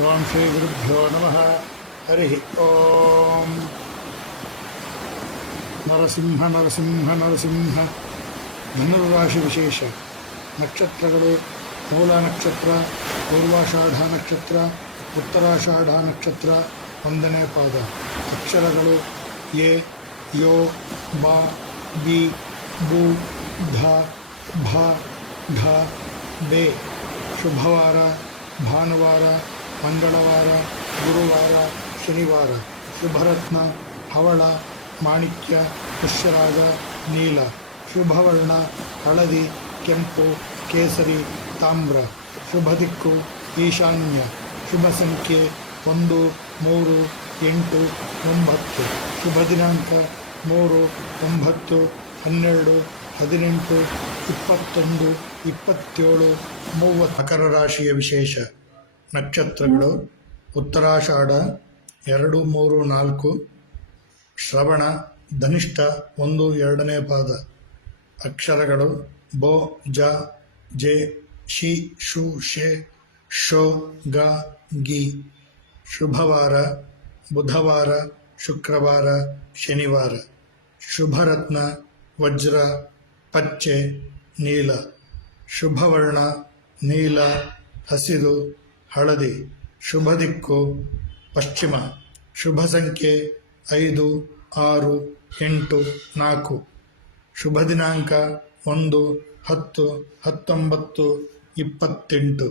ಓಂ ಶ್ರೀ ಗುರುಭ್ಯೋ ನಮಃ. ಹರಿ ಓಂ. ನರಸಿಂಹ ನರಸಿಂಹ ನರಸಿಂಹ. ಧನುರ್ರಾಶಿ ವಿಶೇಷ ನಕ್ಷತ್ರಗಳು: ಮೂಲ ನಕ್ಷತ್ರ, ಪೂರ್ವಾಷಾಢ ನಕ್ಷತ್ರ, ಉತ್ತರಾಷಾಢ ನಕ್ಷತ್ರ, 1ನೇ ಪಾದ. ಅಕ್ಷರಗಳು: ಎ, ಯೋ, ಬ, ಬಿ, ಬು, ಧ, ಭ, ಢ, ಬೆ. ಶುಭವಾರ: ಭಾನುವಾರ, ಮಂಗಳವಾರ, ಗುರುವಾರ, ಶನಿವಾರ. ಶುಭರತ್ನ: ಹವಳ, ಮಾಣಿಕ್ಯ, ಪುಷ್ಯರಾಗ, ನೀಲ. ಶುಭವರ್ಣ: ಹಳದಿ, ಕೆಂಪು, ಕೇಸರಿ, ತಾಮ್ರ. ಶುಭ ದಿಕ್ಕು: ಈಶಾನ್ಯ. ಶುಭ ಸಂಖ್ಯೆ: 1, 3, 8, 9. ಶುಭ ದಿನಾಂಕ: 3, 9, 12, 18, 21, 27, 30. ಮಕರ ರಾಶಿಯ ವಿಶೇಷ ನಕ್ಷತ್ರಗಳು: ಉತ್ತರಾಷಾಢ 2, 3, 4, ಶ್ರವಣ, ಧನಿಷ್ಠ 1, 2ನೇ ಪಾದ. ಅಕ್ಷರಗಳು: ಬೊ, ಜ, ಜೆ, ಶಿ, ಶು, ಶೆ, ಶೋ, ಗ, ಗಿ. ಶುಭವಾರ: ಬುಧವಾರ, ಶುಕ್ರವಾರ, ಶನಿವಾರ. ಶುಭರತ್ನ: ವಜ್ರ, ಪಚ್ಚೆ, ನೀಲ. ಶುಭವರ್ಣ: ನೀಲ, ಹಸಿರು, ಹಳದಿ. ಶುಭ ದಿಕ್ಕು: ಪಶ್ಚಿಮ. ಶುಭ ಸಂಖ್ಯೆ: 5, 6, 8, 4. ಶುಭ ದಿನಾಂಕ: 1, 10, 19, 28.